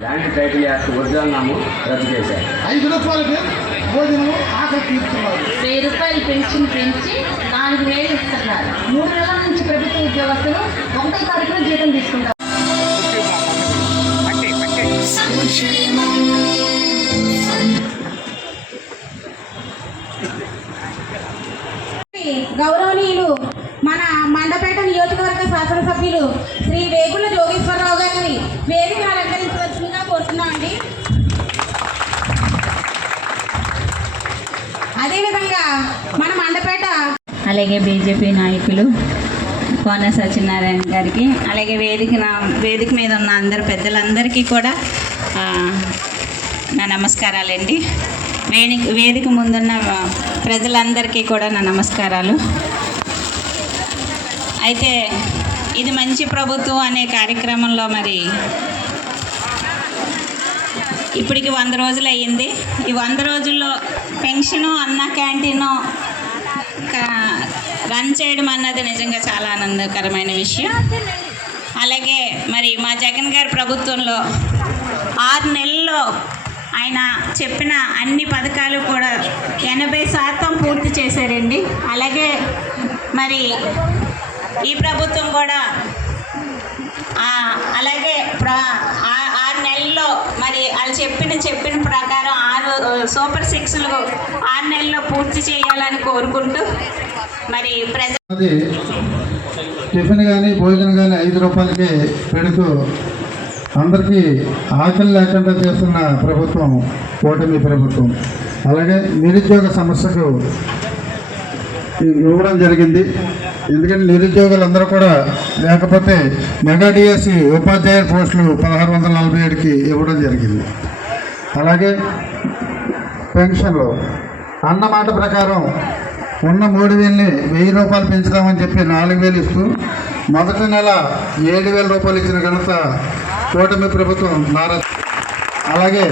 Bank title act original నాము రద్దు చేశారు. ఐదు రూపాయలకి భోజనం ఆకలి వెయ్యి రూపాయలు పెన్షన్ పెంచి నాలుగు వేలు ఇస్తున్నారు. మూడు నెలల నుంచి ప్రభుత్వ ఉద్యోగస్తులు ఒకటో తారీఖున జీతం తీసుకుంటారు. గౌరవనీయులు మన మండపేట నియోజకవర్గ శాసనసభ్యులు శ్రీ వేగుల జోగేశ్వరరావు గారిని వేదిక అలంకరించవలసిందిగా కోరుతున్నామండి అదేవిధంగా మన మండపేట అలాగే బీజేపీ నాయకులు కోన సత్యనారాయణ గారికి అలాగే వేదిక నా- వేదిక మీద ఉన్న అందరు పెద్దలందరికీ కూడా నా నమస్కారాలండి. వేదిక వేదిక ముందున్న ప్రజలందరికీ కూడా నా నమస్కారాలు. అయితే ఇది మంచి ప్రభుత్వం అనే కార్యక్రమంలో మరి ఇప్పటికి వంద రోజులు అయ్యింది. ఈ వంద రోజుల్లో పెన్షను అన్న క్యాంటీను రన్ చేయడం అన్నది నిజంగా చాలా ఆనందకరమైన విషయం. అలాగే మరి మా జగన్ గారి ప్రభుత్వంలో ఆరు నెలల్లో ఆయన చెప్పిన అన్ని పథకాలు కూడా ఎనభై శాతం పూర్తి చేశారండి. అలాగే మరి ఈ ప్రభుత్వం కూడా అలాగే ఆరు నెలల్లో మరి వాళ్ళు చెప్పిన చెప్పిన ప్రకారం ఆరు సూపర్ సిక్స్లు ఆరు నెలల్లో పూర్తి చేయాలని కోరుకుంటూ మరి ప్రజ అది టిఫిన్ కానీ భోజనం కానీ ఐదు రూపాయలకి పెడుతూ అందరికీ ఆకలి లేకుండా చేస్తున్న ప్రభుత్వం కూటమి ప్రభుత్వం. అలాగే నిరుద్యోగ సమస్యకు ఇవ్వడం జరిగింది. ఎందుకంటే నిరుద్యోగులు అందరూ కూడా లేకపోతే మెగా డిఎస్సి ఉపాధ్యాయ పోస్టులు పదహారు వందల నలభై ఏడుకి ఇవ్వడం జరిగింది. అలాగే పెన్షన్లు. అన్న మాట ప్రకారం ఉన్న మూడు వేలని వెయ్యి రూపాయలు పెంచుదామని చెప్పి నాలుగు వేలు ఇస్తూ మొదటి నెల ఏడు వేల రూపాయలు ఇచ్చిన ఘనత కూటమి ప్రభుత్వం నారా అలాగే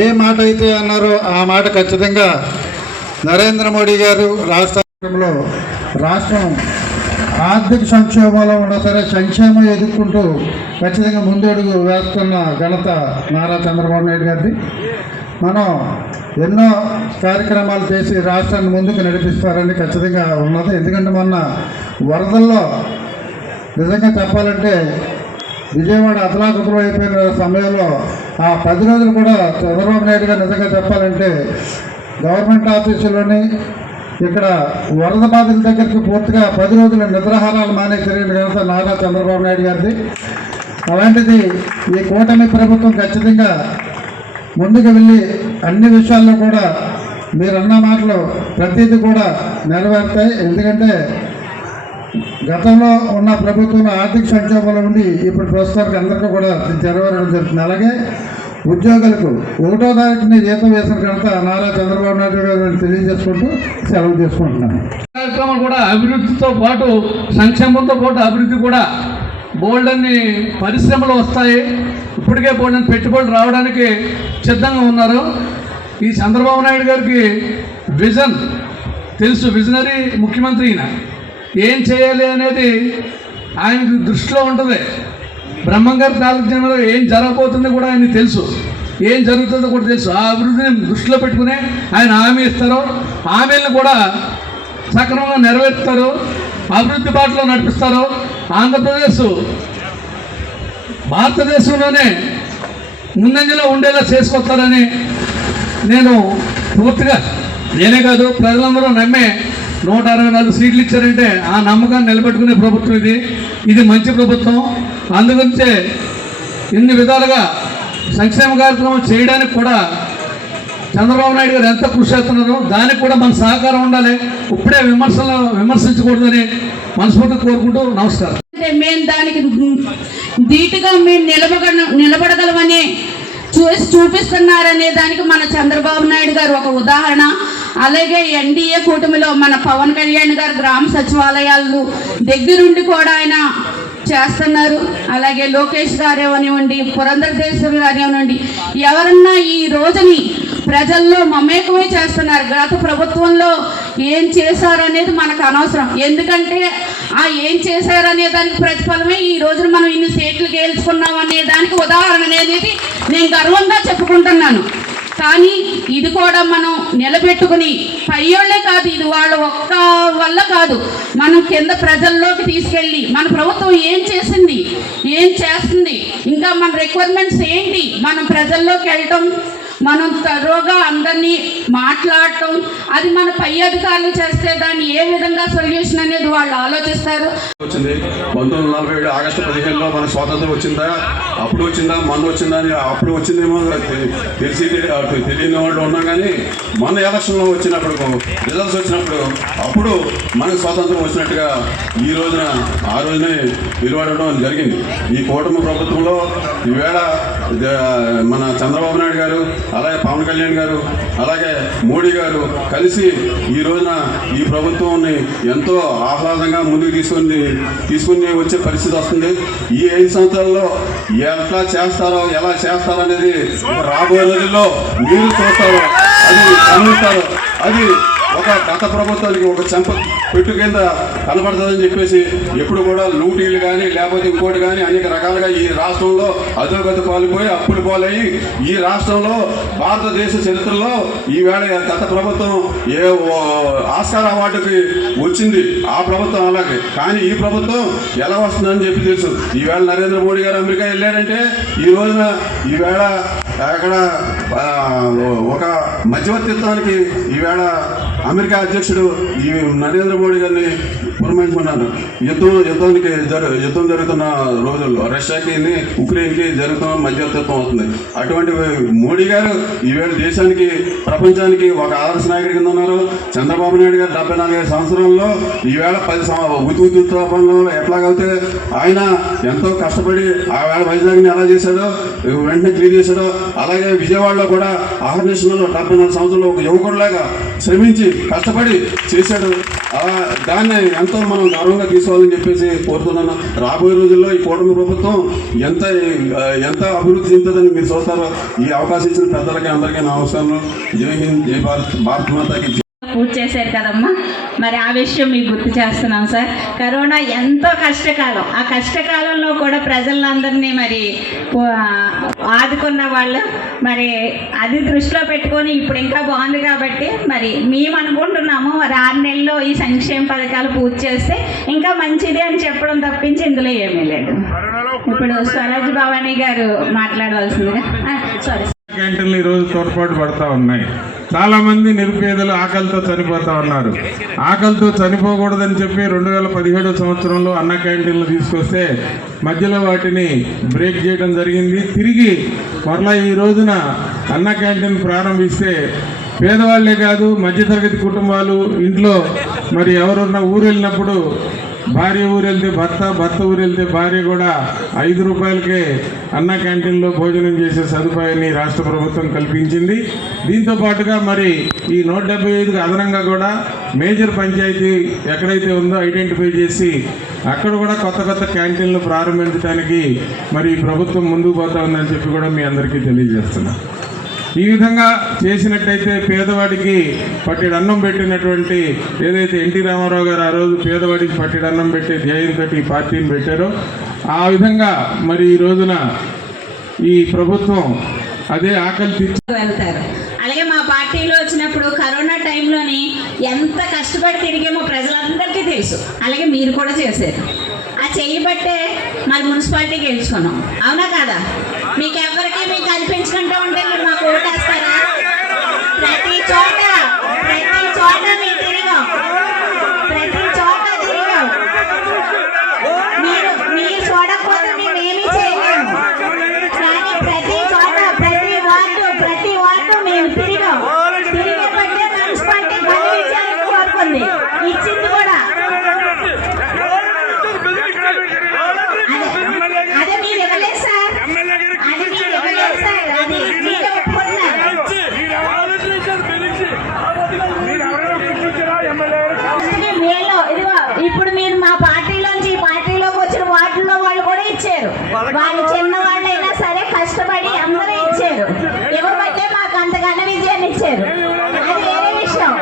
ఏ మాట అయితే అన్నారో ఆ మాట ఖచ్చితంగా నరేంద్ర మోడీ గారు రాష్ట్ర రాష్ట్రం ఆర్థిక సంక్షోభంలో ఉన్నా సరే సంక్షేమం ఎదుర్కొంటూ ఖచ్చితంగా ముందడుగు వేస్తున్న ఘనత నారా చంద్రబాబు నాయుడు గారిది. మనం ఎన్నో కార్యక్రమాలు చేసి రాష్ట్రాన్ని ముందుకు నడిపిస్తారని ఖచ్చితంగా ఉన్నది. ఎందుకంటే మొన్న వరదల్లో నిజంగా చెప్పాలంటే విజయవాడ అతలాకుతలం అయిపోయిన సమయంలో ఆ పది రోజులు కూడా చంద్రబాబు నాయుడు గారు నిజంగా చెప్పాలంటే గవర్నమెంట్ ఆఫీసులోని ఇక్కడ వరద బాధితుల దగ్గరికి పూర్తిగా పది రోజులు నిద్రాహారాలు మానేసిన ఘనత నారా చంద్రబాబు నాయుడు గారిది. అలాంటిది ఈ కూటమి ప్రభుత్వం ఖచ్చితంగా ముందుకు వెళ్ళి అన్ని విషయాల్లో కూడా మీరన్న మాటలు ప్రతిదీ కూడా నెరవేరుతాయి. ఎందుకంటే గతంలో ఉన్న ప్రభుత్వంలో ఆర్థిక సంక్షోభంలో ఉండి ఇప్పుడు ప్రస్తుతానికి అందరికీ కూడా నెరవేరడం జరుగుతుంది. అలాగే ఉద్యోగులకు ఒకటో తారీఖున జీతం వేసిన కనుక నారా చంద్రబాబు నాయుడు గారు తెలియజేసుకుంటూ సెలవు తీసుకుంటున్నాను కార్యక్రమాలు కూడా అభివృద్ధితో పాటు సంక్షేమంతో పాటు అభివృద్ధి కూడా బోల్డ్ అన్ని పరిశ్రమలు వస్తాయి. ఇప్పటికే బోల్డ్ అని పెట్టుబడులు రావడానికి సిద్ధంగా ఉన్నారు. ఈ చంద్రబాబు నాయుడు గారికి విజన్ తెలుసు విజనరీ ముఖ్యమంత్రి ఈయన. ఏం చేయాలి అనేది ఆయనకు దృష్టిలో ఉంటుంది. బ్రహ్మంగారి తాలూక్యంలో ఏం జరగబోతుందో కూడా ఆయన తెలుసు. ఏం జరుగుతుందో కూడా తెలుసు. ఆ అభివృద్ధిని దృష్టిలో పెట్టుకుని ఆయన హామీ ఇస్తారు హామీలను కూడా సక్రమంగా నెరవేరుస్తారు అభివృద్ధి బాటలో నడిపిస్తారు ఆంధ్రప్రదేశ్ భారతదేశంలోనే ముందంజలో ఉండేలా చేసుకొస్తారని నేను పూర్తిగా నేనే కాదు ప్రజలందరూ నమ్మే నూట అరవై నాలుగు సీట్లు ఇచ్చారంటే ఆ నమ్మకాన్ని నిలబెట్టుకునే ప్రభుత్వం ఇది. ఇది మంచి ప్రభుత్వం. అందుగురించే ఇన్ని విధాలుగా సంక్షేమ కార్యక్రమం చేయడానికి కూడా చంద్రబాబు నాయుడు గారు ఎంత కృషి చేస్తున్నారో దానికి కూడా మన సహకారం ఉండాలి. ఇప్పుడే విమర్శలు విమర్శించకూడదని మనస్ఫూర్తి కోరుకుంటూ నమస్కారం. అంటే మేము దానికి ధీటుగా మేము నిలబడ నిలబడగలమని చూసి చూపిస్తున్నారనే దానికి మన చంద్రబాబు నాయుడు గారు ఒక ఉదాహరణ. అలాగే ఎన్డీఏ కూటమిలో మన పవన్ కళ్యాణ్ గారు గ్రామ సచివాలయాలు దగ్గరుండి కూడా ఆయన చేస్తున్నారు. అలాగే లోకేష్ గారు ఏమనివ్వండి పురంధరదేశ్వరి గారు ఏమనివ్వండి ఎవరన్నా ఈ రోజుని ప్రజల్లో మమేకమే చేస్తున్నారు. గత ప్రభుత్వంలో ఏం చేశారనేది మనకు అనవసరం. ఎందుకంటే ఆ ఏం చేశారనే దానికి ప్రతిఫలమే ఈ రోజున మనం ఇన్ని సీట్లు గెలుచుకున్నాం అనే దానికి ఉదాహరణ అనేది నేను గర్వంగా చెప్పుకుంటున్నాను. కానీ ఇది కూడా మనం నిలబెట్టుకుని పయ్యోళ్ళే కాదు ఇది వాళ్ళ ఒక్క వల్ల కాదు. మనం కింద ప్రజల్లోకి తీసుకెళ్ళి మన ప్రభుత్వం ఏం చేసింది? ఏం చేస్తుంది? ఇంకా మన రిక్వైర్మెంట్స్ ఏంటి? మనం ప్రజల్లోకి వెళ్ళటం మనం తరువుగా అందరినీ మాట్లాడటం అది మన పై అధికారులు చేస్తే దాన్ని ఏ విధంగా సొల్యూషన్ అనేది వాళ్ళు ఆలోచిస్తారు? వచ్చింది. పంతొమ్మిది వందల నలభై ఏడు ఆగస్టు పదిహేనులో మన స్వాతంత్రం వచ్చిందా? అప్పుడు వచ్చిందా? మన వచ్చిందా అని అప్పుడు వచ్చిందేమో తెలిసి తెలియని వాళ్ళు ఉన్నాం కానీ మన ఎలక్షన్లో వచ్చినప్పుడు రిజల్ట్స్ వచ్చినప్పుడు అప్పుడు మనకు స్వాతంత్రం వచ్చినట్టుగా ఈ రోజున ఆ రోజునే వెలువడడం జరిగింది. ఈ కూటమి ప్రభుత్వంలో ఈవేళ మన చంద్రబాబు నాయుడు గారు అలాగే పవన్ కళ్యాణ్ గారు అలాగే మోడీ గారు కలిసి ఈ రోజున ఈ ప్రభుత్వాన్ని ఎంతో ఆహ్లాదంగా ముందుకు తీసుకుని తీసుకుని వచ్చే పరిస్థితి వస్తుంది. ఈ ఐదు సంవత్సరాల్లో ఎట్లా చేస్తారో ఎలా చేస్తారో అనేది రాబోయే రోజుల్లో మీరు చూస్తారు. అది గమనిస్తారు. అది ఒక గత ప్రభుత్వానికి ఒక చెంప పెట్టు కింద కనబడుతుందని చెప్పేసి ఎప్పుడు కూడా లూటీలు కానీ లేకపోతే ఇంకోటి కానీ అనేక రకాలుగా ఈ రాష్ట్రంలో అధోగతి పాలిపోయి అప్పులు పాలయ్యి ఈ రాష్ట్రంలో భారతదేశ చరిత్రలో ఈవేళ గత ప్రభుత్వం ఏ ఓ ఆస్కార్ అవార్డుకి వచ్చింది. ఆ ప్రభుత్వం అలాగే. కానీ ఈ ప్రభుత్వం ఎలా వస్తుందని చెప్పి తెలుసు. ఈవేళ నరేంద్ర మోడీ గారు అమెరికా వెళ్ళారంటే ఈ రోజున ఈవేళ అక్కడ ఒక మధ్యవర్తిత్వానికి ఈవేళ అమెరికా అధ్యక్షుడు ఈ నరేంద్ర మోడీ గారిని పురమాయించుకున్నారు యుద్ధం యుద్ధానికి జరు యుద్ధం జరుగుతున్న రోజుల్లో రష్యాకి ఉక్రెయిన్కి జరుగుతున్న మధ్యవర్తత్వం అవుతుంది. అటువంటి మోడీ గారు ఈవేళ దేశానికి ప్రపంచానికి ఒక ఆదర్శ నాయకుడి కింద ఉన్నారు. చంద్రబాబు నాయుడు గారు డెబ్బై నాలుగైదు సంవత్సరాల్లో ఈవేళ పది ఉద్యోగంలో ఎట్లాగైతే ఆయన ఎంతో కష్టపడి ఆ వేళ వైజాగ్ని ఎలా చేశాడో వెంటనే క్లియర్ చేశాడో అలాగే విజయవాడలో కూడా ఆహర్నిషన్లో డెబ్బై నాలుగు సంవత్సరంలో ఒక యువకుడిలాగా శ్రమించి కష్టపడి చేశాడు. అలా దాన్ని ఎంతో మనం గౌరవంగా తీసుకోవాలని చెప్పేసి కోరుతున్నాను. రాబోయే రోజుల్లో ఈ కూటమి ప్రభుత్వం ఎంత ఎంత అభివృద్ధి చెందుతుందని మీరు చూస్తారో. ఈ అవకాశం ఇచ్చిన పెద్దలకి అందరికీ నమస్కారం జై హింద్ జై భారత్ భారత్ మాతకి పూజ చేశారు కదమ్మా. మరి ఆ విషయం మీకు గుర్తు చేస్తున్నాం సార్. కరోనా ఎంతో కష్టకాలం. ఆ కష్టకాలంలో కూడా ప్రజలందరినీ మరి ఆదుకున్న వాళ్ళు మరి అది దృష్టిలో పెట్టుకొని ఇప్పుడు ఇంకా బాగుంది కాబట్టి మరి మేము అనుకుంటున్నాము మరి ఆరు నెలల్లో ఈ సంక్షేమ పథకాలు పూర్తి చేస్తే ఇంకా మంచిది అని చెప్పడం తప్పించి ఇందులో ఏమీ లేదు. ఇప్పుడు స్వరాజ్ భవానీ గారు మాట్లాడవలసిందిగా. సారీ క్యాంటీన్లు ఈరోజు తోడ్పాటు పడతా ఉన్నాయి. చాలా మంది నిరుపేదలు ఆకలితో చనిపోతా ఉన్నారు. ఆకలితో చనిపోకూడదని చెప్పి రెండు వేల పదిహేడో సంవత్సరంలో అన్న క్యాంటీన్లు తీసుకొస్తే మధ్యలో వాటిని బ్రేక్ చేయడం జరిగింది. తిరిగి మరలా ఈ రోజున అన్న క్యాంటీన్ ప్రారంభిస్తే పేదవాళ్ళే కాదు మధ్యతరగతి కుటుంబాలు ఇంట్లో మరి ఎవరున్నా ఊరు వెళ్ళినప్పుడు భార్య ఊరు వెళ్తే భర్త భర్త ఊరు వెళ్తే భార్య కూడా ఐదు రూపాయలకే అన్న క్యాంటీన్లో భోజనం చేసే సదుపాయాన్ని రాష్ట్ర ప్రభుత్వం కల్పించింది. దీంతో పాటుగా మరి ఈ నూట డెబ్బై ఐదుకు అదనంగా కూడా మేజర్ పంచాయతీ ఎక్కడైతే ఉందో ఐడెంటిఫై చేసి అక్కడ కూడా కొత్త కొత్త క్యాంటీన్లు ప్రారంభించడానికి మరి ప్రభుత్వం ముందుకు పోతా ఉందని చెప్పి కూడా మీ అందరికీ తెలియజేస్తున్నాను ఈ విధంగా చేసినట్టయితే పేదవాడికి పట్టిడన్నం అన్నం పెట్టినటువంటి ఏదైతే ఎన్టీ రామారావు గారు ఆ రోజు పేదవాడికి పట్టెడు అన్నం పెట్టే ధ్యేయంతో ఈ పార్టీని పెట్టారో ఆ విధంగా మరి ఈ రోజున ఈ ప్రభుత్వం అదే ఆకలి తీర్చి వెళ్తారు. అలాగే మా పార్టీలో వచ్చినప్పుడు కరోనా టైంలోని ఎంత కష్టపడి తిరిగేమో ప్రజలందరికీ తెలుసు. అలాగే మీరు కూడా చేశారు. ఆ చేయబట్టే మరి మున్సిపాలిటీ గెలుచుకున్నాం. అవునా కాదా? మీకు ఎవరికి మీకు కల్పించుకుంటూ ఉంటే మీరు మాకు ఓటేస్తారా ప్రతి చోట ప్రతి చోట మేము తిరిగాం ప్రతి చోట తిరిగాం మీరు మీరు చూడకపోతే మేము ఏమీ చేయలేము కానీ ప్రతి చోట ప్రతి వార్డు ప్రతి వార్డు మేము తిరిగాం తిరిగే బట్టే మున్సిపాలిటీ పని ఇచ్చారని కోరుకుంది ఇచ్చింది కూడా అదే అదే మీరు ఇవ్వలేదు సార్ అది మీరు ఇవ్వలేదు సార్ అది మీరే ఒప్పుకుంటున్నారు అందుకే వీళ్ళు ఇదిగో ఇప్పుడు మీరు మా పార్టీలోంచి ఈ పార్టీలోకి వచ్చిన వాటిల్లో వాళ్ళు కూడా ఇచ్చారు వాళ్ళు చిన్న వాళ్ళైనా సరే కష్టపడి అందరూ ఇచ్చారు ఇవ్వబట్టే మాకు అంత ఘన విజయాన్ని ఇచ్చారు అది వేరే విషయం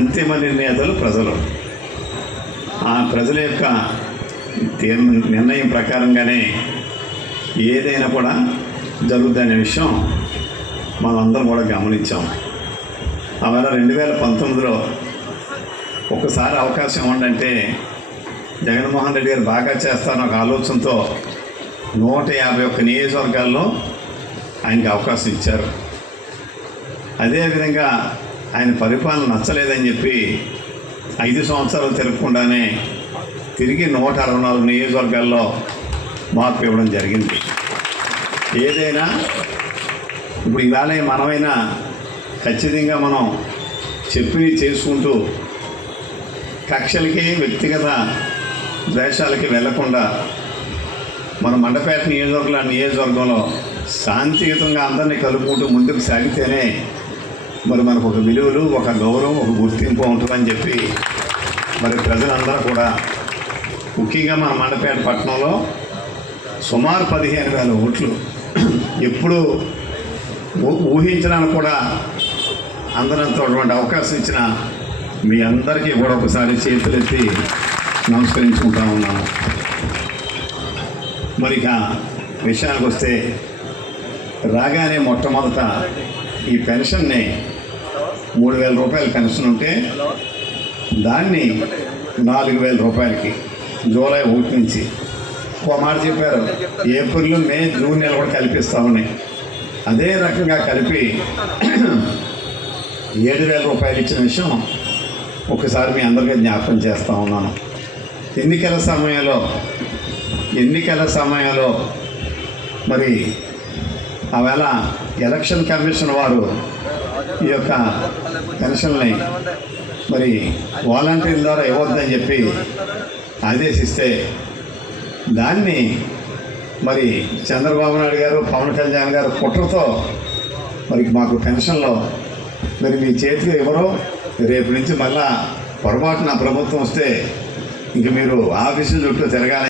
అంతిమ నిర్ణేతలు ప్రజలు. ఆ ప్రజల యొక్క నిర్ణయం ప్రకారంగానే ఏదైనా కూడా జరుగుతుందనే విషయం మనందరం కూడా గమనించాం. ఆవేళ రెండు వేల పంతొమ్మిదిలో ఒకసారి అవకాశం ఉండంటే జగన్మోహన్ రెడ్డి గారు బాగా చేస్తారన్న ఒక ఆలోచనతో నూట యాభై ఒక్క నియోజకవర్గాల్లో ఆయనకి అవకాశం ఇచ్చారు. అదేవిధంగా ఆయన పరిపాలన నచ్చలేదని చెప్పి ఐదు సంవత్సరాలు తిరగకుండానే తిరిగి నూట అరవై నాలుగు నియోజకవర్గాల్లో మార్పు ఇవ్వడం జరిగింది. ఏదైనా ఇప్పుడు ఇవాళ మనమైనా ఖచ్చితంగా మనం చెప్పి చేసుకుంటూ కక్షలకి వ్యక్తిగత ద్వేషాలకి వెళ్ళకుండా మన మండపేట నియోజకవర్గ నియోజకవర్గంలో శాంతియుతంగా అందరినీ కలుపుకుంటూ ముందుకు సాగితేనే మరి మనకు ఒక విలువలు ఒక గౌరవం ఒక గుర్తింపు ఉంటుందని చెప్పి మరి ప్రజలందరూ కూడా ముఖ్యంగా మన మండపేట పట్టణంలో సుమారు పదిహేను వేల ఓట్లు ఎప్పుడు ఊహించడానికి కూడా అందరంతటువంటి అవకాశం ఇచ్చిన మీ అందరికీ కూడా ఒకసారి చేతులెత్తి నమస్కరించుకుంటా ఉన్నాను. మరి ఇక విషయానికి వస్తే రాగానే మొట్టమొదట ఈ పెన్షన్ని మూడు వేల రూపాయల పెన్షన్ ఉంటే దాన్ని నాలుగు వేల రూపాయలకి జూలై ఒకటి నుంచి. ఒక మాట చెప్పారు ఏప్రిల్ మే జూన్ నెల కూడా కల్పిస్తా ఉన్నాయి. అదే రకంగా కలిపి ఏడు వేల రూపాయలు ఇచ్చిన విషయం ఒకసారి మీ అందరికీ జ్ఞాపకం చేస్తూ ఉన్నాను. ఎన్నికల సమయంలో ఎన్నికల సమయంలో మరి ఆవేళ ఎలక్షన్ కమిషన్ వారు ఈ యొక్క పెన్షన్ని మరి వాలంటీర్ల ద్వారా ఇవ్వద్దని చెప్పి ఆదేశిస్తే దాన్ని మరి చంద్రబాబు నాయుడు గారు పవన్ కళ్యాణ్ గారు కుట్రతో మరి మాకు పెన్షన్లో మరి మీ చేతికి ఇవ్వరు. రేపు నుంచి మళ్ళా పొరపాటున ప్రభుత్వం వస్తే ఇంక మీరు ఆఫీసుల చుట్టూ తిరగాలి.